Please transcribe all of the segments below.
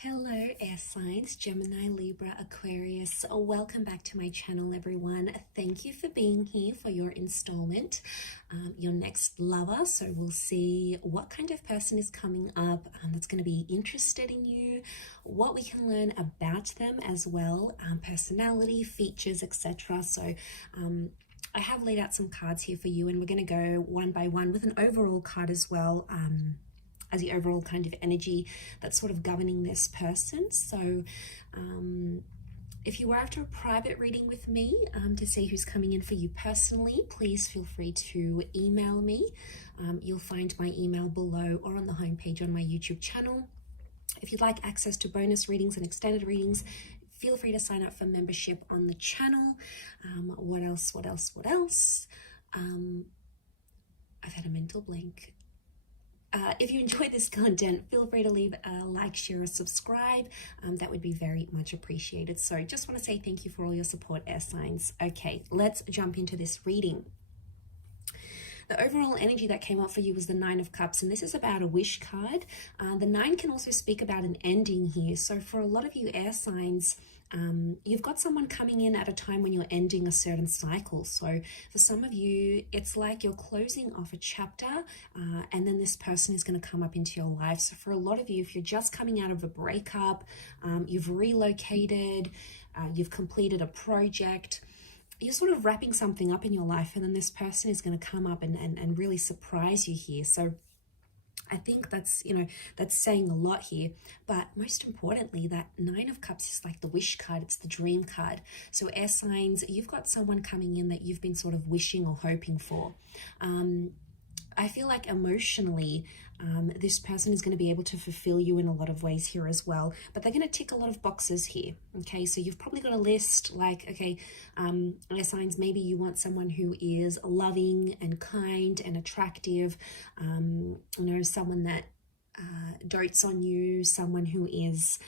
Hello air signs, Gemini, Libra, Aquarius. Welcome back to my channel, everyone. Thank you for being here for your installment, your next lover. So we'll see what kind of person is coming up that's going to be interested in you, what we can learn about them as well, personality, features, etc. So I have laid out some cards here for you, and we're going to go one by one with an overall card as well, as the overall kind of energy that's sort of governing this person. So if you were after a private reading with me to see who's coming in for you personally, please feel free to email me. You'll find my email below or on the homepage on my YouTube channel. If you'd like access to bonus readings and extended readings, feel free to sign up for membership on the channel. What else? I've had a mental blank. If you enjoyed this content, feel free to leave a like, share, or subscribe. That would be very much appreciated. So just want to say thank you for all your support, air signs. Okay, let's jump into this reading. The overall energy that came up for you was the Nine of Cups, and this is about a wish card. The Nine can also speak about an ending here. So for a lot of you air signs, you've got someone coming in at a time when you're ending a certain cycle. So for some of you, it's like you're closing off a chapter and then this person is going to come up into your life. So for a lot of you, if you're just coming out of a breakup, you've relocated, you've completed a project, you're sort of wrapping something up in your life, and then this person is going to come up and really surprise you here. So I think that's, that's saying a lot here. But most importantly, that Nine of Cups is like the wish card. It's the dream card. So air signs, you've got someone coming in that you've been sort of wishing or hoping for. I feel like emotionally, this person is going to be able to fulfill you in a lot of ways here as well, but they're going to tick a lot of boxes here. Okay, so you've probably got a list like, okay, air signs, maybe you want someone who is loving and kind and attractive, someone that dotes on you, someone who is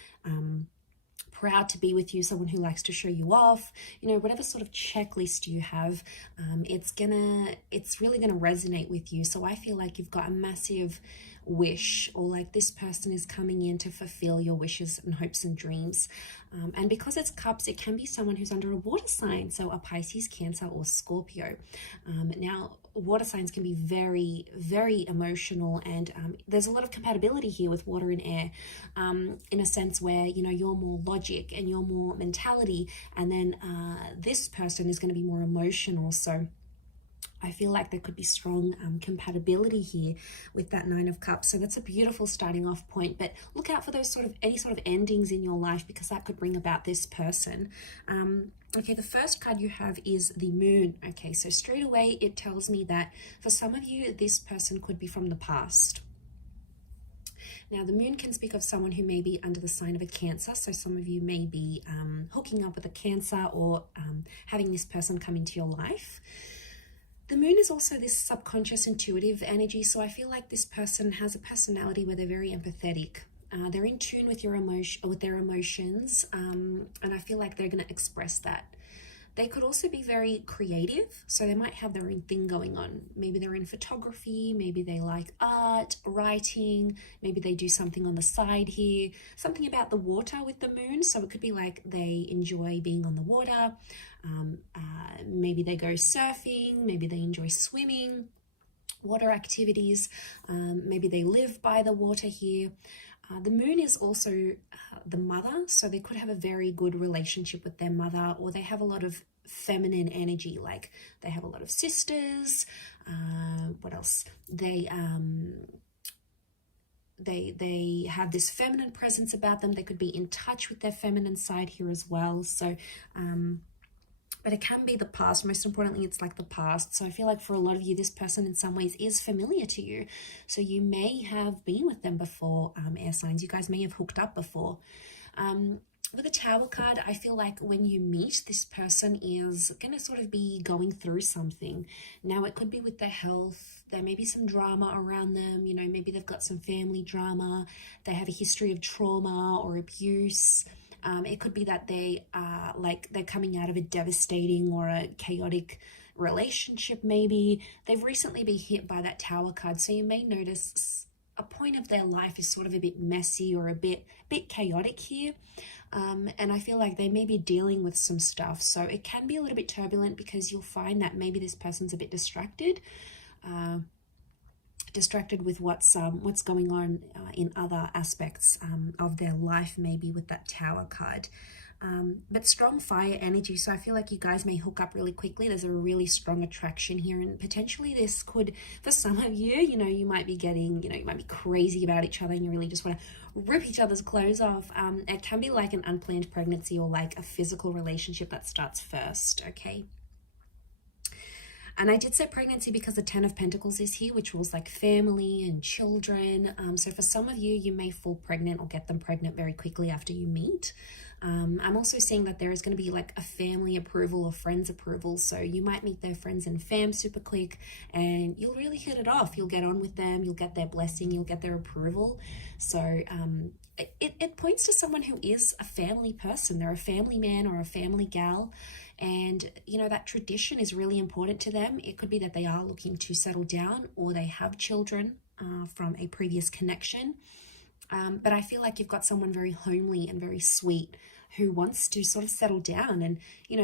proud to be with you, someone who likes to show you off, whatever sort of checklist you have, it's really gonna resonate with you. So I feel like you've got a massive wish, or like this person is coming in to fulfill your wishes and hopes and dreams. And because it's cups, it can be someone who's under a water sign, so a Pisces, Cancer, or Scorpio. Now, water signs can be very, very emotional, and there's a lot of compatibility here with water and air, in a sense where, you're more logic and you're more mentality, and then this person is going to be more emotional. So I feel like there could be strong compatibility here with that Nine of Cups. So that's a beautiful starting off point, but look out for those any sort of endings in your life, because that could bring about this person. Okay, the first card you have is the Moon. Okay, so straight away it tells me that for some of you, this person could be from the past. Now, the Moon can speak of someone who may be under the sign of a Cancer. So some of you may be hooking up with a Cancer, or having this person come into your life. The Moon is also this subconscious intuitive energy. So I feel like this person has a personality where they're very empathetic. They're in tune with their emotions, and I feel like they're going to express that. They could also be very creative, so they might have their own thing going on. Maybe they're in photography, maybe they like art, writing, maybe they do something on the side here, something about the water with the Moon. So it could be like they enjoy being on the water, maybe they go surfing, maybe they enjoy swimming, water activities, maybe they live by the water here. The Moon is also the mother, so they could have a very good relationship with their mother, or they have a lot of feminine energy, like they have a lot of sisters. What else? They have this feminine presence about them. They could be in touch with their feminine side here as well. So but it can be the past. Most importantly, it's like the past. So I feel like for a lot of you, this person in some ways is familiar to you. So you may have been with them before, air signs. You guys may have hooked up before. With the Tower card, I feel like when you meet, this person is going to sort of be going through something. Now, it could be with their health. There may be some drama around them. Maybe they've got some family drama. They have a history of trauma or abuse. It could be that they are they're coming out of a devastating or a chaotic relationship. Maybe they've recently been hit by that Tower card. So you may notice a point of their life is sort of a bit messy or a bit chaotic here. And I feel like they may be dealing with some stuff. So it can be a little bit turbulent because you'll find that maybe this person's a bit distracted. Distracted with what's going on in other aspects of their life, maybe with that Tower card. But strong fire energy, so I feel like you guys may hook up really quickly. There's a really strong attraction here, and potentially this could, for some of you, you might be getting, you might be crazy about each other and you really just want to rip each other's clothes off. It can be like an unplanned pregnancy or like a physical relationship that starts first, okay? And I did say pregnancy because the 10 of Pentacles is here, which rules like family and children. So for some of you, you may fall pregnant or get them pregnant very quickly after you meet. I'm also seeing that there is going to be like a family approval or friends approval. So you might meet their friends and fam super quick and you'll really hit it off. You'll get on with them. You'll get their blessing. You'll get their approval. So it points to someone who is a family person. They're a family man or a family gal. And, that tradition is really important to them. It could be that they are looking to settle down or they have children from a previous connection. But I feel like you've got someone very homely and very sweet who wants to sort of settle down. And,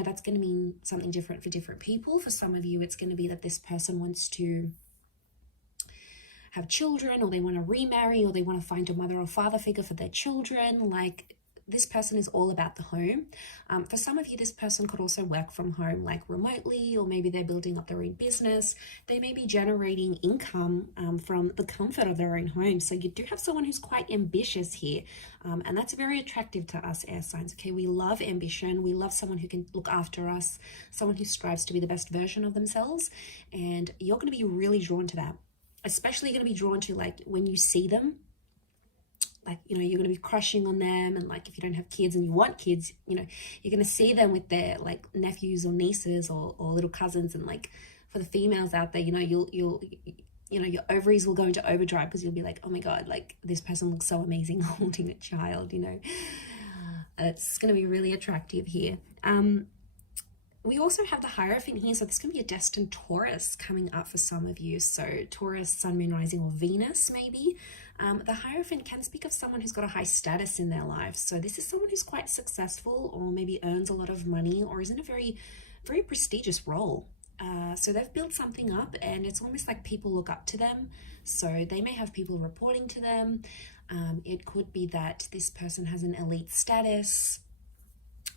that's going to mean something different for different people. For some of you, it's going to be that this person wants to have children, or they want to remarry, or they want to find a mother or father figure for their children. Like, this person is all about the home. For some of you, this person could also work from home, like remotely, or maybe they're building up their own business. They may be generating income from the comfort of their own home. So you do have someone who's quite ambitious here. And that's very attractive to us air signs, okay? We love ambition. We love someone who can look after us, someone who strives to be the best version of themselves. And you're going to be really drawn to that. Especially going to be drawn to, like, when you see them, like, you're going to be crushing on them. And like, if you don't have kids and you want kids, you're going to see them with their like nephews or nieces or little cousins. And like, for the females out there, you'll your ovaries will go into overdrive because you'll be like, oh my God, like, this person looks so amazing holding a child, It's going to be really attractive here. We also have the Hierophant here, so there's going to be a destined Taurus coming up for some of you. So Taurus, Sun, Moon, Rising, or Venus maybe. The Hierophant can speak of someone who's got a high status in their life. So this is someone who's quite successful, or maybe earns a lot of money, or is in a very, very prestigious role. So they've built something up, and it's almost like people look up to them. So they may have people reporting to them. It could be that this person has an elite status.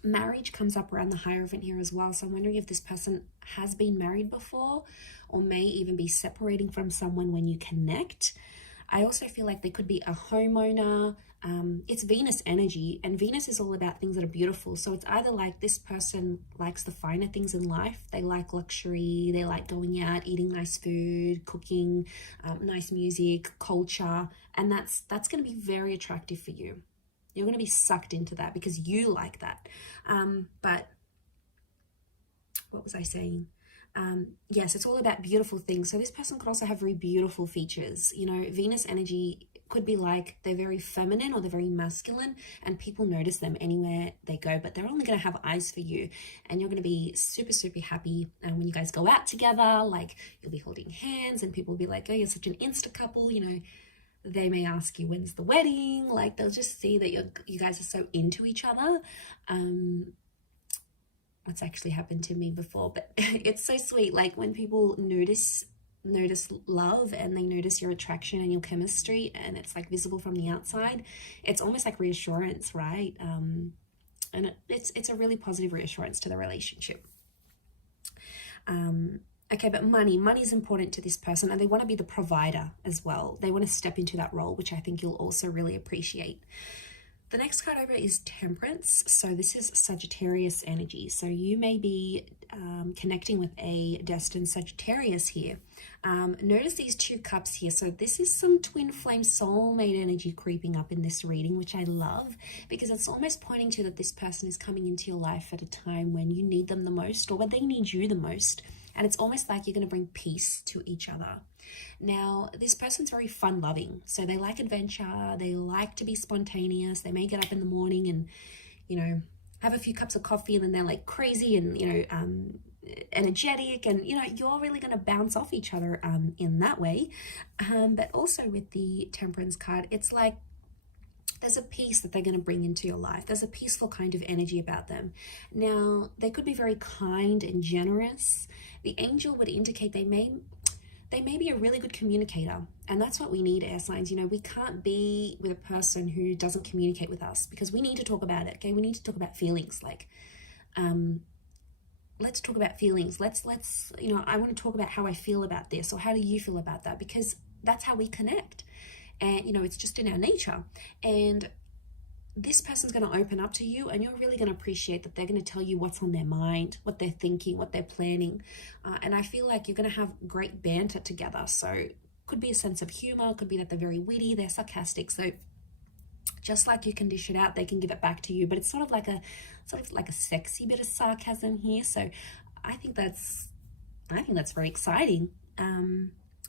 Marriage comes up around the Hierophant here as well. So I'm wondering if this person has been married before, or may even be separating from someone when you connect. I also feel like they could be a homeowner. It's Venus energy, and Venus is all about things that are beautiful. So it's either like this person likes the finer things in life. They like luxury. They like going out, eating nice food, cooking, nice music, culture. And that's going to be very attractive for you. You're going to be sucked into that because you like that. But what was I saying? Yes, it's all about beautiful things. So this person could also have very beautiful features. Venus energy could be like they're very feminine or they're very masculine, and people notice them anywhere they go, but they're only going to have eyes for you, and you're going to be super, super happy. And when you guys go out together, like, you'll be holding hands and people will be like, oh, you're such an Insta couple, They may ask you, when's the wedding? Like, they'll just see that you guys are so into each other. What's actually happened to me before, but it's so sweet. Like, when people notice love and they notice your attraction and your chemistry, and it's like visible from the outside, it's almost like reassurance, right? And it's a really positive reassurance to the relationship. Okay, but money is important to this person, and they want to be the provider as well. They want to step into that role, which I think you'll also really appreciate. The next card over is Temperance. So this is Sagittarius energy. So you may be connecting with a destined Sagittarius here. Notice these 2 cups here. So this is some twin flame soulmate energy creeping up in this reading, which I love, because it's almost pointing to that this person is coming into your life at a time when you need them the most, or when they need you the most. And it's almost like you're going to bring peace to each other. Now, this person's very fun-loving. So they like adventure. They like to be spontaneous. They may get up in the morning and, have a few cups of coffee, and then they're like crazy and, energetic, and you know, you're really going to bounce off each other in that way. But also with the Temperance card, it's like there's a peace that they're going to bring into your life. There's a peaceful kind of energy about them. Now, they could be very kind and generous. The angel would indicate they may be a really good communicator, and that's what we need, air signs. You know, we can't be with a person who doesn't communicate with us, because we need to talk about it. Okay, we need to talk about feelings. Like, let's talk about feelings. Let's you know, I want to talk about how I feel about this, or how do you feel about that, because that's how we connect. And you know, it's just in our nature. And this person's going to open up to you, and you're really going to appreciate that they're going to tell you what's on their mind, what they're thinking, what they're planning. And I feel like you're going to have great banter together. So could be a sense of humor, could be that they're very witty, they're sarcastic. So just like you can dish it out, they can give it back to you. But it's sort of like a sexy bit of sarcasm here. So I think that's very exciting.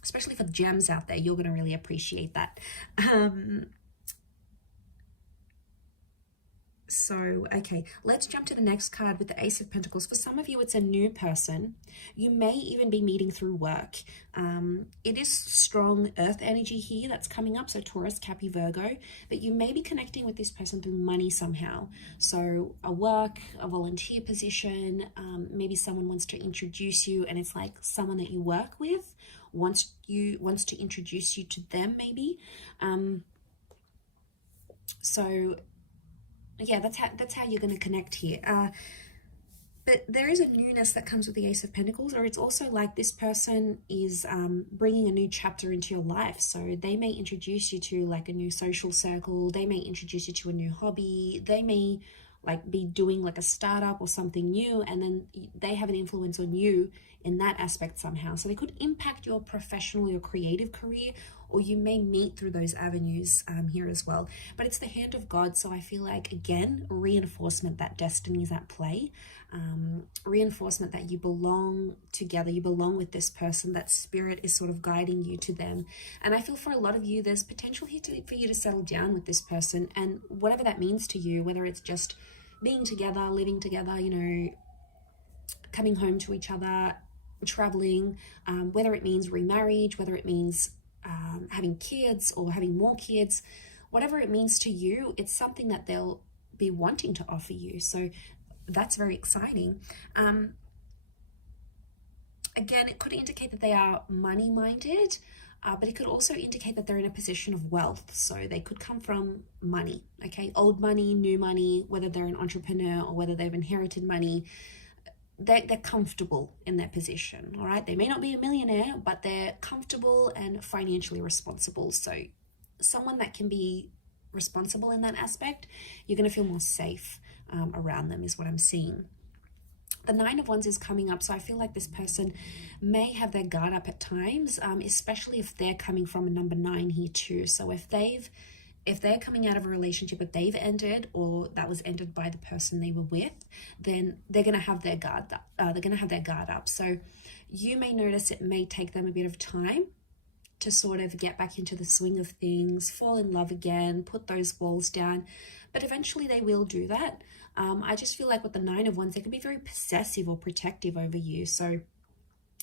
Especially for the gems out there, you're going to really appreciate that. So, okay, let's jump to the next card with the Ace of Pentacles. For some of you, it's a new person. You may even be meeting through work. It is strong earth energy here that's coming up, so Taurus, Cappy, Virgo. But you may be connecting with this person through money somehow. So a work, a volunteer position, maybe someone wants to introduce you, and it's like someone that you work with wants to introduce you to them, maybe. So yeah, that's how you're going to connect here. But there is a newness that comes with the Ace of Pentacles, or it's also like this person is bringing a new chapter into your life. So they may introduce you to like a new social circle. They may introduce you to a new hobby. They may like be doing like a startup or something new, and then they have an influence on you in that aspect somehow. So they could impact your professional, your creative career, or you may meet through those avenues here as well. But it's the hand of God, so I feel like, again, reinforcement that destiny is at play, reinforcement that you belong together, you belong with this person, that spirit is sort of guiding you to them. And I feel for a lot of you, there's potential here for you to settle down with this person, and whatever that means to you, whether it's just being together, living together, you know, coming home to each other, traveling, whether it means remarriage, whether it means having kids or having more kids, whatever it means to you, it's something that they'll be wanting to offer you. So that's very exciting. Again, it could indicate that they are money-minded, but it could also indicate that they're in a position of wealth. So they could come from money, okay? Old money, new money, whether they're an entrepreneur or whether they've inherited money, they're comfortable in their position, all right? They may not be a millionaire, but they're comfortable and financially responsible. So someone that can be responsible in that aspect, you're going to feel more safe around them is what I'm seeing. The Nine of Wands is coming up, so I feel like this person may have their guard up at times, especially if they're coming from a number 9 here too. So if they're coming out of a relationship that they've ended, or that was ended by the person they were with, then they're going to have their guard up. So you may notice it may take them a bit of time to sort of get back into the swing of things, fall in love again, put those walls down, but eventually they will do that. I just feel like with the Nine of Wands, they could be very possessive or protective over you. So,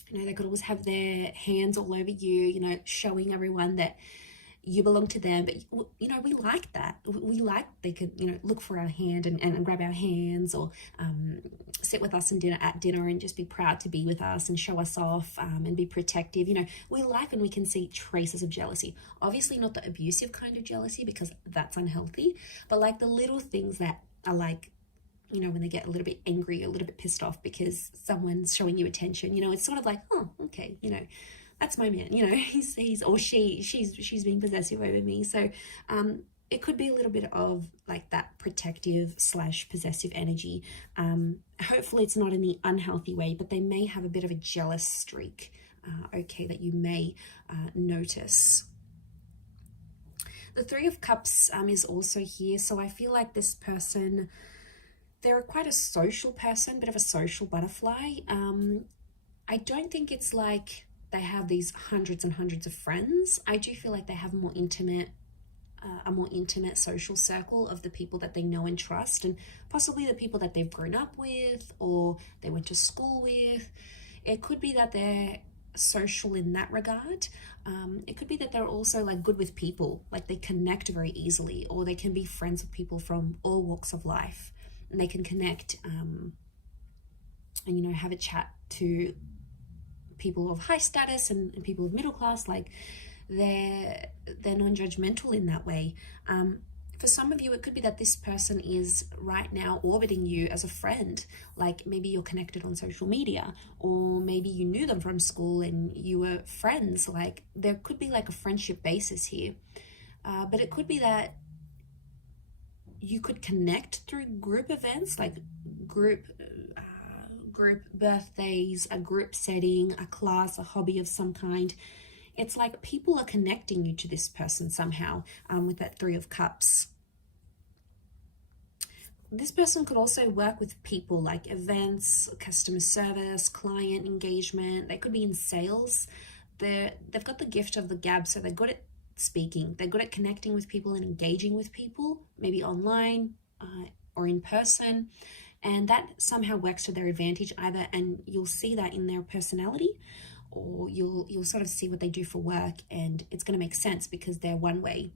you know, they could always have their hands all over you, you know, showing everyone that you belong to them. But, you know, we like that. We like they could, you know, look for our hand and grab our hands, or sit with us at dinner and just be proud to be with us and show us off, and be protective. You know, we like when we can see traces of jealousy. Obviously not the abusive kind of jealousy, because that's unhealthy, but like the little things that are like, you know, when they get a little bit angry, a little bit pissed off because someone's showing you attention, you know, it's sort of like, oh, okay, you know, that's my man, you know, he's or she's being possessive over me. So it could be a little bit of like that protective / possessive energy. Hopefully it's not in the unhealthy way, but they may have a bit of a jealous streak, okay, that you may notice. The Three of Cups is also here. So I feel like this person, they're quite a social person, bit of a social butterfly. I don't think it's like they have these hundreds and hundreds of friends. I do feel like they have more intimate a more intimate social circle of the people that they know and trust, and possibly the people that they've grown up with or they went to school with. It could be that they're social in that regard. It could be that they're also like good with people, like they connect very easily, or they can be friends with people from all walks of life, and they can connect and, you know, have a chat to people of high status and people of middle class. Like they're non-judgmental in that way. For some of you, it could be that this person is right now orbiting you as a friend. Like maybe you're connected on social media, or maybe you knew them from school and you were friends. Like there could be like a friendship basis here. But it could be that you could connect through group events, like group birthdays, a group setting, a class, a hobby of some kind. It's like people are connecting you to this person somehow, with that Three of Cups. This person could also work with people, like events, customer service, client engagement. They could be in sales. They've got the gift of the gab, so they're good at speaking. They're good at connecting with people and engaging with people, maybe online or in person. And that somehow works to their advantage either, and you'll see that in their personality, or you'll sort of see what they do for work, and it's going to make sense because they're one way.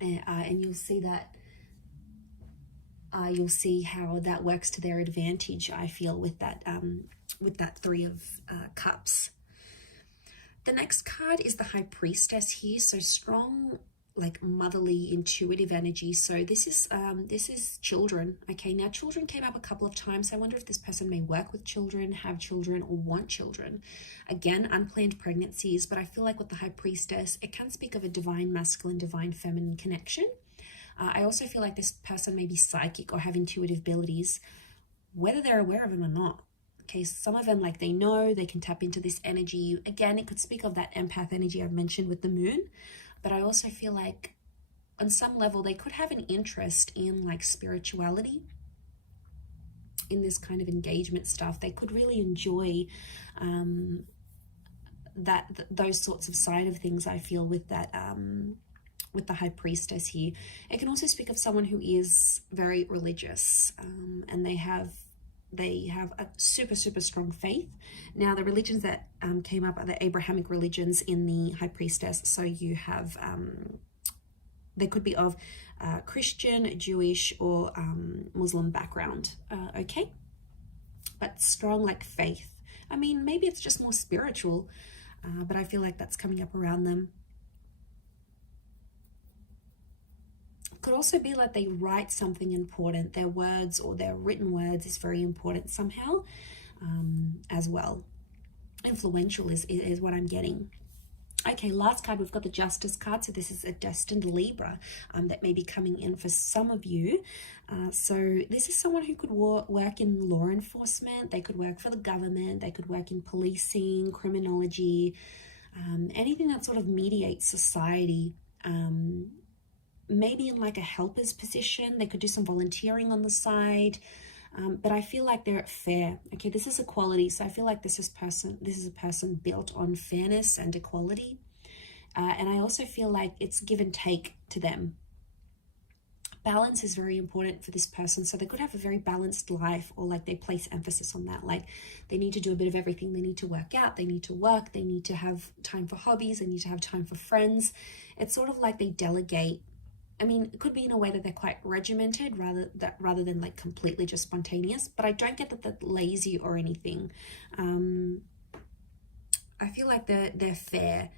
And you'll see that you'll see how that works to their advantage, I feel, with that Three of Cups. The next card is the High Priestess here. So strong, like motherly, intuitive energy. So this is children. Okay, now children came up a couple of times. I wonder if this person may work with children, have children, or want children. Again, unplanned pregnancies, but I feel like with the High Priestess, it can speak of a divine masculine, divine feminine connection. I also feel like this person may be psychic or have intuitive abilities, whether they're aware of them or not. Okay, some of them, like they know, they can tap into this energy. Again, it could speak of that empath energy I've mentioned with the moon. But I also feel like on some level, they could have an interest in like spirituality, in this kind of engagement stuff. They could really enjoy those sorts of side of things, I feel, with that, with the High Priestess here. It can also speak of someone who is very religious, and they have a super strong faith. Now the religions that came up are the Abrahamic religions in the High Priestess. So you have they could be of Christian, Jewish, or Muslim background. Okay, but strong like faith. I mean, maybe it's just more spiritual, but I feel like that's coming up around them. Could also be like they write something important. Their words or their written words is very important somehow, as well. Influential is what I'm getting. Okay, last card, we've got the Justice card. So this is a destined Libra that may be coming in for some of you. So this is someone who could work in law enforcement. They could work for the government. They could work in policing, criminology, anything that sort of mediates society. Maybe in like a helper's position. They could do some volunteering on the side. But I feel like they're fair. Okay, this is equality. So I feel like this is a person built on fairness and equality. And I also feel like it's give and take to them. Balance is very important for this person. So they could have a very balanced life, or like they place emphasis on that. Like they need to do a bit of everything. They need to work out, they need to work, they need to have time for hobbies, they need to have time for friends. It's sort of like they delegate. I mean, it could be in a way that they're quite regimented rather than like completely just spontaneous, but I don't get that they're lazy or anything. I feel like they're fair,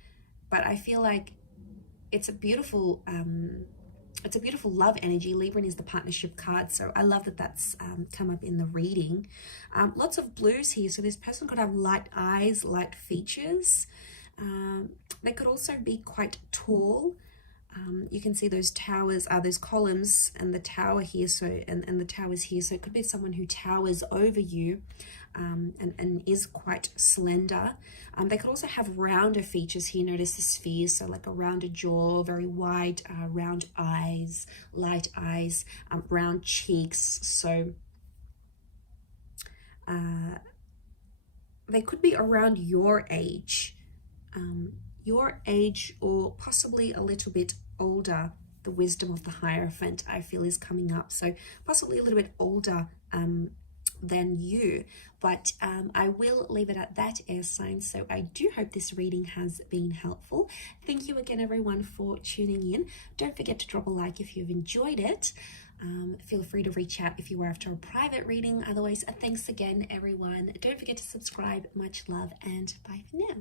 but I feel like it's a beautiful love energy. Libra is the partnership card, so I love that that's come up in the reading. Lots of blues here, so this person could have light eyes, light features. They could also be quite tall. You can see those towers, those columns, and the tower here. So and the towers here. So it could be someone who towers over you, and is quite slender. They could also have rounder features here. Notice the spheres, so like a rounded jaw, very wide, round eyes, light eyes, round cheeks. So they could be around your age, or possibly a little bit older. The wisdom of the Hierophant, I feel, is coming up. So possibly a little bit older than you, but I will leave it at that, air signs. So I do hope this reading has been helpful. Thank you again, everyone, for tuning in. Don't forget to drop a like if you've enjoyed it. Feel free to reach out if you are after a private reading. Otherwise, thanks again, everyone. Don't forget to subscribe. Much love, and bye for now.